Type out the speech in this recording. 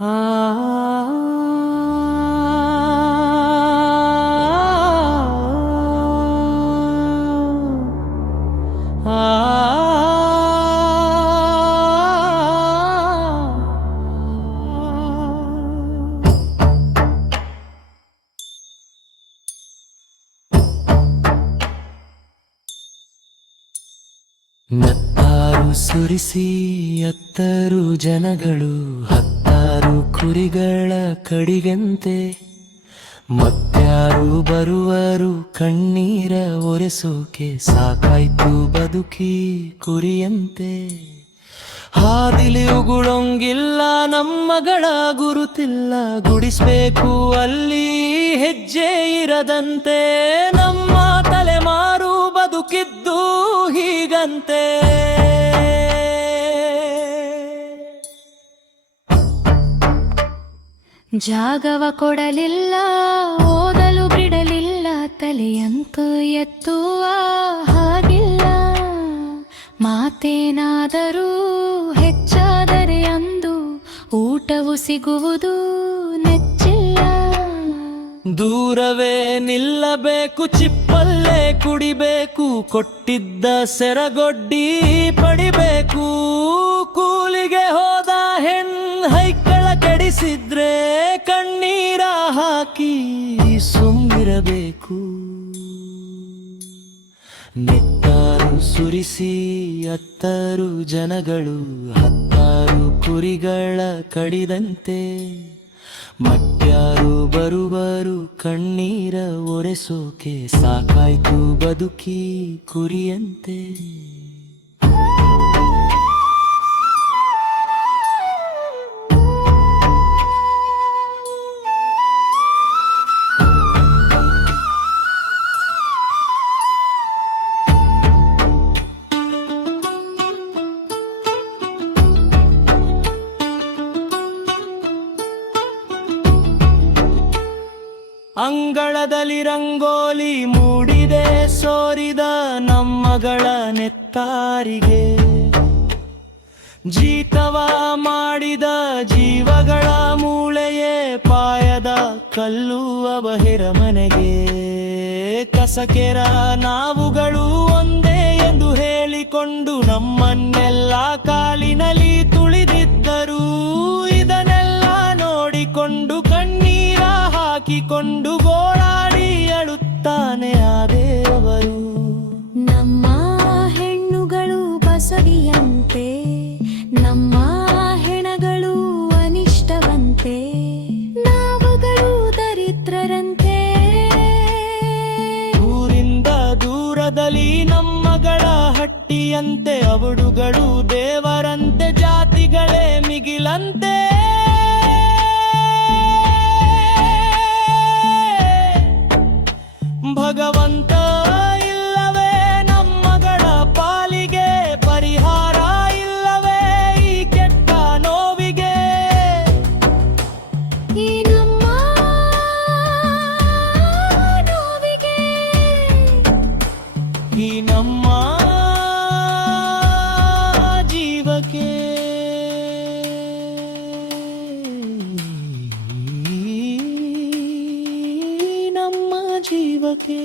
ಆ ನತ್ತಾರು ಸುರಿಸಿ ಅತ್ತರು ಜನಗಳು ಹತ್ತಾರು ಕುರಿಗಳ ಕಡಿಗಂತೆ ಮತ್ಯಾರು ಬರುವರು ಕಣ್ಣೀರ ಒರೆಸೋಕೆ ಸಾಕಾಯ್ತು ಬದುಕಿ ಕುರಿಯಂತೆ ಹಾದಿಲಿ ಉಗುಳೊಂಗಿಲ್ಲ ನಮ್ಮಗಳ ಗುರುತಿಲ್ಲ ಗುಡಿಸ್ಬೇಕು ಅಲ್ಲಿ ಹೆಜ್ಜೆ ಇರದಂತೆ ನಮ್ಮ ತಲೆಮಾರು ಬದುಕಿದ್ದು ಹೀಗಂತೆ ಜಾಗವ ಕೊಡಲಿಲ್ಲ ಓದಲು ಬಿಡಲಿಲ್ಲ ತಲೆಯಂತೂ ಎತ್ತುವ ಹಾಗಿಲ್ಲ ಮಾತೇನಾದರೂ ಹೆಚ್ಚಾದರೆ ಅಂದು ಊಟವು ಸಿಗುವುದು ನೆಚ್ಚಿಲ್ಲ ದೂರವೇ ನಿಲ್ಲಬೇಕು ಚಿಪ್ಪಲ್ಲೇ ಕುಡಿಬೇಕು ಕೊಟ್ಟಿದ್ದ ಸೆರಗೊಡ್ಡಿ ಪಡಿಬೇಕು ಕೂಲಿಗೆ ಹೋದ ಹೈಕಳ ಕೆಡಿಸಿದ್ರೆ ಕಣ್ಣೀರ ಹಾಕಿ ಸುಮ್ಮಿರಬೇಕು ನೆತ್ತಾರು ಸುರಿಸಿ ಅತ್ತಾರು ಜನಗಳು ಹತ್ತಾರು ಕುರಿಗಳ ಕಡಿದಂತೆ ಮತ್ಯಾರು ಬರುವರು ಕಣ್ಣೀರ ಒರೆಸೋಕೆ ಸಾಕಾಯ್ತು ಬದುಕಿ ಕುರಿಯಂತೆ ಅಂಗಳದಲ್ಲಿ ರಂಗೋಲಿ ಮೂಡಿದೆ ಸೋರಿದ ನಮ್ಮಗಳ ನೆತ್ತಾರಿಗೆ ಜೀತವ ಮಾಡಿದ ಜೀವಗಳ ಮೂಳೆಯೇ ಪಾಯದ ಕಲ್ಲು ಅವಹಿರ ಮನೆಗೆ ಕಸಕೆರ ನಾವುಗಳು ಒಂದೇ ಎಂದು ಹೇಳಿಕೊಂಡು ನಮ್ಮನ್ನೆಲ್ಲ ಕಾಲಿನಲ್ಲಿ ತುಳಿದಿದ್ದರು ಇದನ್ನೆಲ್ಲ ನೋಡಿಕೊಂಡು ಕಣ್ಣೀರ ಹಾಕಿಕೊಂಡು ಗೋಳಾಡಿ ಅಳುತ್ತಾನೆ ಆ ದೇವರು ನಮ್ಮ ಹೆಣ್ಣುಗಳು ಬಸವಿಯಂತೆ ನಮ್ಮ ಹೆಣಗಳು ಅನಿಷ್ಟವಂತೆ ನಾವುಗಳು ದರಿದ್ರರಂತೆ ಊರಿಂದ ದೂರದಲ್ಲಿ ನಮ್ಮಗಳ ಹಟ್ಟಿಯಂತೆ ಅವಡುಗಳು ದೇವರಂತೆ ಜಾತಿಗಳೇ ಮಿಗಿಲಂತೆ ಭಗವಂತ ಇಲ್ಲವೇ ನಮ್ಮಗಳ ಪಾಲಿಗೆ ಪರಿಹಾರ ಇಲ್ಲವೇ ಈ ಕೆಟ್ಟ ನೋವಿಗೆ ಈ ನಮ್ಮ ನೋವಿಗೆ ಈ ನಮ್ಮ ಜೀವಕ್ಕೆ ನಮ್ಮ ಜೀವಕ್ಕೆ